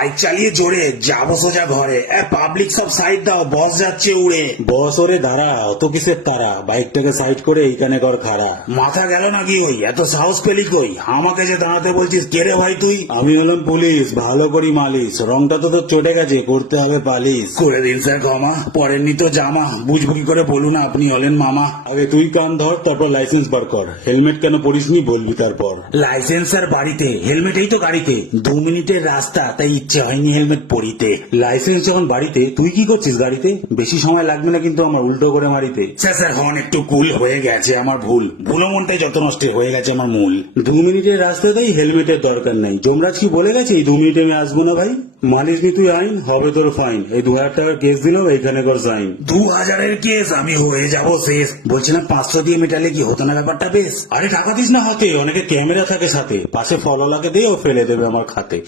Bike চালিয়ে জোরে যাবো সোজা ঘরে। পাবলিক সব সাইড দাও, বস যাচ্ছে উড়ে। বস ওরে দাঁড়া, অত কিসের তারা, বাইকটাকে সাইড করে এইখানে কর খাড়া। মাথা গেল নাকি ওই? এত সাহস পেলি কই? আমাকে যে দাঁড়াতে বলছিস, কে রে ভাই তুই? আমি হলাম পুলিশ, ভালো করি মালিশ, রংটা তো তোর চটে গেছে, করতে হবে পালিশ। করে দিন স্যার ক্ষমা, পরেননি তো জামা, বুঝবো কি করে বলুন, আপনি হলেন মামা। আগে তুই কান ধর, তারপর লাইসেন্স বার কর। হেলমেট কেন পরিসনি বলবি তারপর। লাইসেন্স স্যার বাড়িতে, হেলমেটেই তো গাড়িতে। 2 মিনিটের রাস্তা, তাই ইচ্ছে হয়নি হেলমেট পরিতে। লাইসেন্স যখন বাড়িতে, তুই কি করছিস গাড়িতে? বেশি সময় লাগবে না কিন্তু আমার উল্টো করে মারিতে। স্যার স্যার হন একটু কুল, হয়ে গেছে আমার ভুল, ভুলো মনটাই যত নষ্ট হয়ে গেছে আমার মূল। 2 মিনিটের রাস্তাতেই হেলমেটের দরকার নাই। যমরাজ কি বলে গেছে এই 2 মিনিটে আমি আসবো না ভাই? মানিস নি তুই আইন, হবে তোর ফাইন। এই 2000 টাকার কেস দিলাম, এইখানে কর সাইন। 2000-এর কেস, আমি হয়ে যাব শেষ। বলছিলাম 500 দিয়ে মেটালে কি হতো না ব্যাপারটা বেশ? আরে টাকা দিস না হাতে, অনেকে ক্যামেরা থাকে সাথে, পাশে ফলওয়ালাকে দিয়ে ও ফেলে দেবে আমার খাতে।